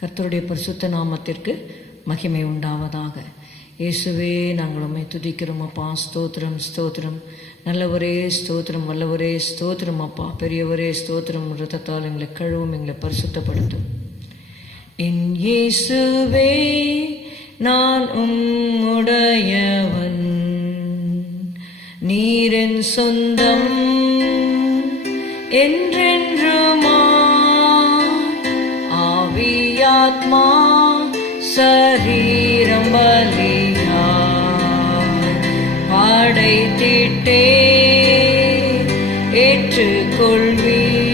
கர்த்தருடைய பரிசுத்த நாமத்திற்கு மகிமை உண்டாவதாக. இயேசுவே நாங்கள் உண்மை துதிக்கிறோம் அப்பா. ஸ்தோத்திரம் ஸ்தோத்திரம். நல்லவரே ஸ்தோத்திரம் வல்லவரே ஸ்தோத்திரம் அப்பா. பெரியவரே ஸ்தோத்திரம். ரத்தத்தால் எங்களை கழுவும் எங்களை பரிசுத்தப்படுத்தும். என் இயேசுவே நான் உம்முடையவன் நீரின் சொந்தம் என்று ஆவியாத்மா சரீரம் பலியா படைத்திட்டே ஏற்றுக்கொள்வீர்.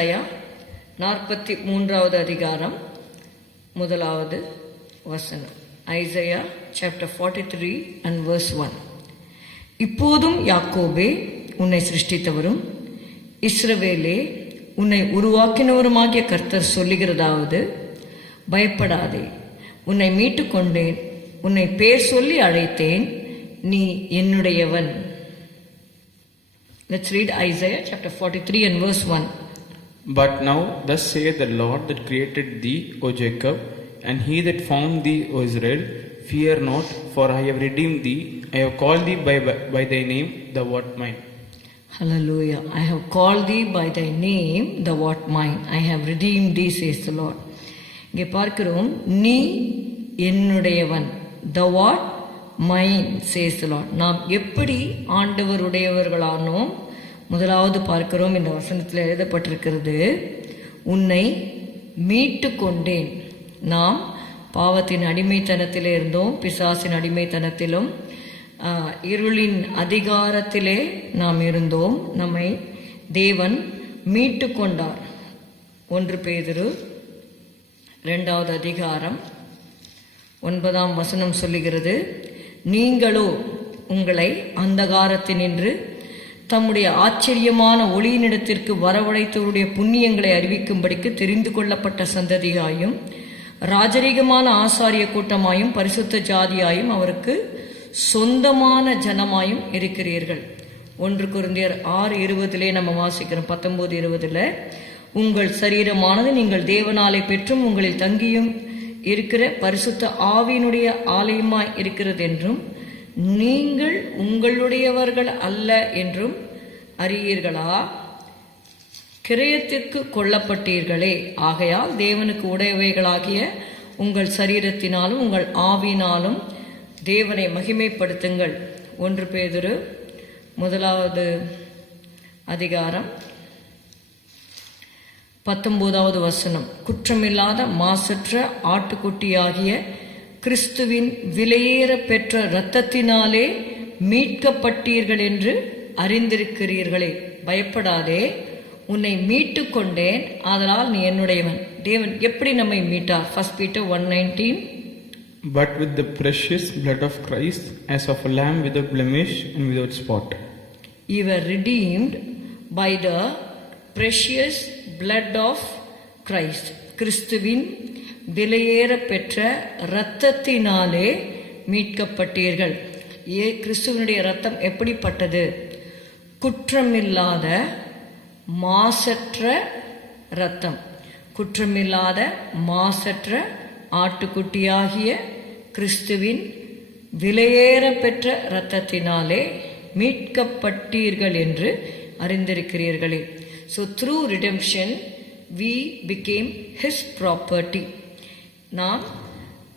ஏசாயா நாற்பத்தி மூன்றாவது அதிகாரம் முதலாவது வசனம். Isaiah chapter forty three and verse one இப்போதும் யாக்கோபே உன்னை சிருஷ்டித்தவரும் இஸ்ரவேலே உன்னை உருவாக்கினவருமாகிய கர்த்தர் சொல்லுகிறதாவது பயப்படாதே. உன்னை மீட்டுக் கொண்டேன் உன்னை பேர் சொல்லி அழைத்தேன் நீ என்னுடையவன். Let's read Isaiah chapter 43 and verse 1. But now, thus saith the Lord that created thee, O Jacob, and he that formed thee, O Israel, fear not, for I have redeemed thee, I have called thee by, by thy name, the what mine. Hallelujah. I have called thee by thy name, the what mine. I have redeemed thee, says the Lord. இங்கே பார்க்கிறோம் நீ என்னுடையவன் the what mine says the Lord. நாம் எப்படி ஆண்டவருடையவர்களானோம் முதலாவது பார்க்கிறோம். இந்த வசனத்தில் எழுதப்பட்டிருக்கிறது உன்னை மீட்டு கொண்டேன் நாம் பாவத்தின் அடிமைத்தனத்திலே இருந்தோம். பிசாசின் அடிமைத்தனத்திலும் இருளின் அதிகாரத்திலே நாம் இருந்தோம். நம்மை தேவன் மீட்டு கொண்டார் ஒன்று பேதுரு ரெண்டாவது அதிகாரம் ஒன்பதாம் வசனம் சொல்லுகிறது நீங்களோ உங்களை அந்தகாரத்தினின்று தம்முடைய ஆச்சரியமான ஒளியினிடத்திற்கு வரவழைத்தவருடைய புண்ணியங்களை அறிவிக்கும்படிக்கு தெரிந்து கொள்ளப்பட்ட சந்ததியாயும் ராஜரீகமான ஆசாரிய கூட்டமாயும் பரிசுத்த ஜாதியாயும் அவருக்கு சொந்தமான ஜனமாயும் இருக்கிறீர்கள். ஒன்று குருந்தியர் ஆறு இருபதிலே நம்ம வாசிக்கிறோம் பத்தொன்பது இருபதுல உங்கள் சரீரமானது நீங்கள் தேவனாலை பெற்றும் உங்களில் தங்கியும் இருக்கிற பரிசுத்த ஆவியினுடைய ஆலயமாய் இருக்கிறது என்றும் நீங்கள் உங்களுடையவர்கள் அல்ல என்றும் அறியீர்களா? கிரயத்திற்கு கொல்லப்பட்டீர்களே. ஆகையால் தேவனுக்கு உடையவைகளாகிய உங்கள் சரீரத்தினாலும் உங்கள் ஆவினாலும் தேவனை மகிமைப்படுத்துங்கள். ஒன்று பேதுரு முதலாவது அதிகாரம் பத்தொன்பதாவது வசனம். குற்றமில்லாத மாசற்ற ஆட்டுக்குட்டியாகிய கிறிஸ்துவின் விலையேற பெற்ற இரத்தத்தினாலே மீட்கப்பட்டீர்கள் என்று அறிந்திருக்கிறீர்களே பயப்படாதே உன்னை மீட்டு கொண்டேன் ஆதலால் நீ என்னுடையவன் தேவன் எப்படி நம்மை மீட்டார் first Peter one nineteen But with the precious blood of Christ, as of a lamb without blemish and without spot. you were redeemed by the precious blood of Christ கிறிஸ்துவின் விலையேற பெற்ற இரத்தத்தினாலே மீட்கப்பட்டீர்கள். ஏ கிறிஸ்துவனுடைய ரத்தம் எப்படிப்பட்டது? குற்றமில்லாத மாசற்ற இரத்தம். குற்றமில்லாத மாசற்ற ஆட்டுக்குட்டியாகிய கிறிஸ்துவின் விலையேற பெற்ற இரத்தத்தினாலே மீட்கப்பட்டீர்கள் என்று அறிந்திருக்கிறீர்களே. So through redemption we became his property நாம்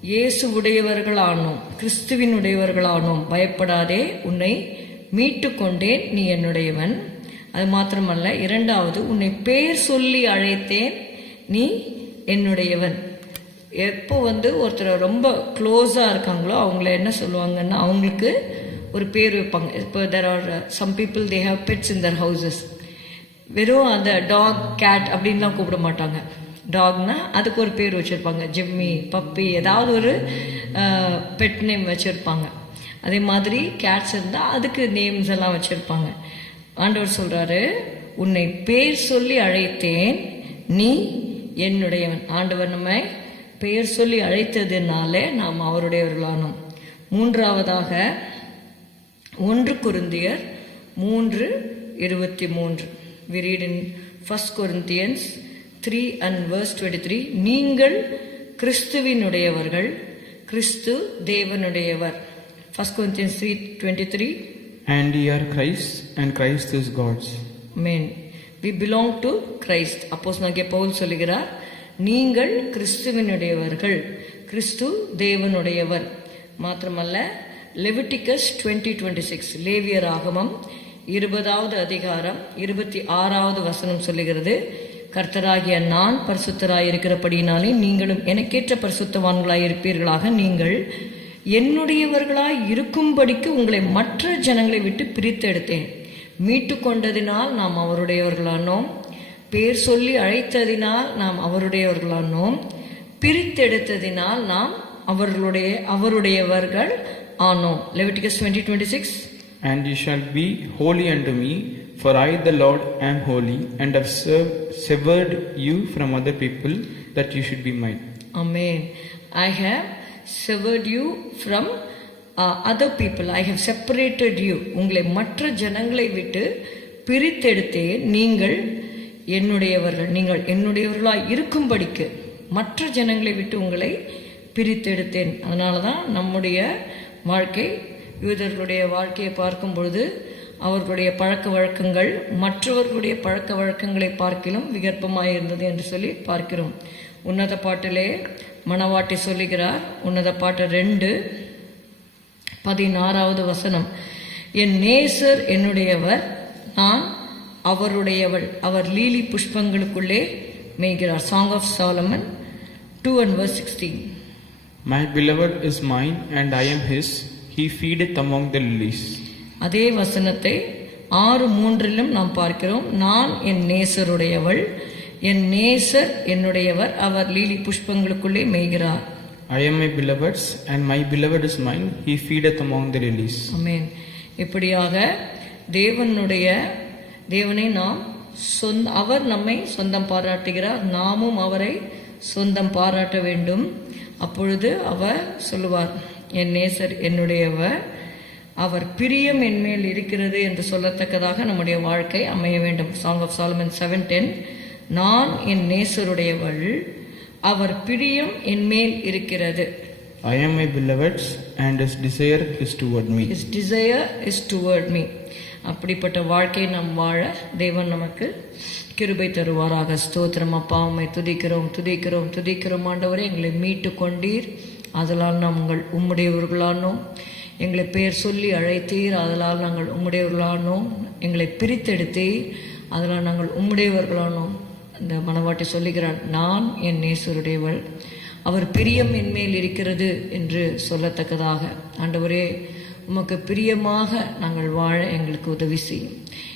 இயேசுவுடையவர்களானோம் கிறிஸ்துவினுடையவர்களானோம். பயப்படாதே உன்னை மீட்டு கொண்டேன் நீ என்னுடையவன். அது மாத்திரமல்ல இரண்டாவது உன்னை பேர் சொல்லி அழைத்தேன் நீ என்னுடையவன். எப்போ வந்து ஒருத்தர் ரொம்ப க்ளோஸாக இருக்காங்களோ அவங்கள என்ன சொல்லுவாங்கன்னா அவங்களுக்கு ஒரு பேர் வைப்பாங்க. இப்போ there are some people they have pets in their houses வெறும் அந்த டாக் கேட் அப்படின்லாம் கூப்பிட மாட்டாங்க. டாக்னா அதுக்கு ஒரு பேர் வச்சுருப்பாங்க. ஜிம்மி பப்பி ஏதாவது ஒரு பெட் நேம் வச்சுருப்பாங்க. அதே மாதிரி கேட்ஸ் இருந்தால் அதுக்கு நேம்ஸ் எல்லாம் வச்சுருப்பாங்க. ஆண்டவர் சொல்கிறாரு உன்னை பேர் சொல்லி அழைத்தேன் நீ என்னுடையவன். ஆண்டவர் நம்மை பெயர் சொல்லி அழைத்ததுனாலே நாம் அவருடையவர்களானோம். மூன்றாவதாக ஒன்று குருந்தியர் மூன்று இருபத்தி மூன்று. We in first Corinthians corinthians 3 and verse 23 நீங்கள் கிறிஸ்துவினுடையவர்கள் கிறிஸ்து தேவனுடையவர் first corinthians 3 23 And ye are Christ, and Christ is God's. Amen. We belong to Christ. அப்போஸ் நாகிய பவுல் சொல்லுகிறார் நீங்கள் கிறிஸ்துவினுடையவர்கள் கிறிஸ்து தேவனுடையவர் மாத்திரமல்ல லெவிட்டிகஸ் டுவெண்ட்டி டுவெண்ட்டி சிக்ஸ் லேவியர் ஆகமம் இருபதாவது அதிகாரம் இருபத்தி ஆறாவது வசனம் சொல்லுகிறது கர்த்தராகிய நான் பரிசுத்தராயிருக்கிறபடியினாலே நீங்களும் எனக்கேற்ற பரிசுத்தவான்களாயிருப்பீர்களாக நீங்கள் என்னுடையவர்களாய் இருக்கும்படிக்கு உங்களை மற்ற ஜனங்களை விட்டு பிரித்து எடுத்தேன் மீட்டு கொண்டதினால் நாம் அவருடையவர்களானோம். பேர் சொல்லி அழைத்ததினால் நாம் அவருடையவர்களானோம். பிரித்தெடுத்ததினால் நாம் அவர்களுடைய அவருடையவர்கள் ஆனோம். Leviticus twenty twenty six and you shall be holy unto me for I, the Lord, am holy, and have serv- severed you from other people, that you should be mine. Amen. I have severed you from uh, other people. I have separated you. உங்களை மற்ற ஜனங்களை விட்டு பிரித்தெடுத்தேன் நீங்கள் என்னுடையவர்கள் நீங்கள் என்னுடையவர்களாய் இருக்கும்படிக்கு மற்ற ஜனங்களை விட்டு உங்களை பிரித்தெடுத்தேன் அதனால தான் நம்முடைய வாழ்க்கை யூதர்களுடைய வாழ்க்கையை பார்க்கும் பொழுது அவர்களுடைய பழக்க வழக்கங்கள் மற்றவர்களுடைய பழக்க வழக்கங்களை பார்க்கிலும் விகற்பமாக இருந்தது என்று சொல்லி பார்க்கிறோம். உன்னத பாட்டிலே மணவாட்டி சொல்லுகிறார் உன்னத பாட்டு ரெண்டு பதினாறாவது வசனம். என் நேசர் என்னுடையவர் நான் அவருடையவள். அவர் லீலி புஷ்பங்களுக்குள்ளே மேய்கிறார். Song of Solomon two and verse sixteen my beloved is mine and I am his he feedeth among the lilies. அதே வசனத்தை ஆறு மூன்றிலும் நாம் பார்க்கிறோம். நான் என் நேசருடையவள் என் நேசர் என்னுடையவர் அவர் லீலி புஷ்பங்களுக்குள்ளே மேய்கிறார். I am my beloved's, and my beloved is mine. He feedeth among the lilies. அமேன் இப்படியாக தேவனுடைய தேவனை நாம் சொந்த அவர் நம்மை சொந்தம் பாராட்டுகிறார். நாமும் அவரை சொந்தம் பாராட்ட வேண்டும். அப்பொழுது அவர் சொல்லுவார் என் நேசர் என்னுடையவர் அவர் பிரியம் என்மேல் இருக்கிறது என்று சொல்லத்தக்கதாக நம்முடைய வாழ்க்கை அமைய வேண்டும். Song of Solomon seven ten நான் என் நேசருடையவள் அவர் பிரியம் என்மேல் இருக்கிறது. I am my beloved's, and his desire is toward me. His desire is toward me. அப்படிப்பட்ட வாழ்க்கை நாம் வாழ தேவன் நமக்கு கிருபை தருவாராக. ஸ்தோத்திரம் அப்பா உம்மை துதிக்கிறோம் துதிக்கிறோம் துதிக்கிறோம். ஆண்டவரே எங்களை மீட்டு கொண்டீர் அதனால் நாம் உங்கள் உம்முடையவர்களானோம். எங்களை பெயர் சொல்லி அழைத்தீர். அதனால் நாங்கள் உம்முடையவர்களானோம். எங்களை பிரித்தெடுத்தீர். அதனால் நாங்கள் உம்முடையவர்களானோம். அந்த மனவாட்டி சொல்லுகிறார் நான் என் நேசருடையவள். அவர் பிரியம் என்மேல் இருக்கிறது என்று சொல்லத்தக்கதாக. ஆண்டவரே உமக்கு பிரியமாக நாங்கள் வாழ எங்களுக்கு உதவி செய்யும்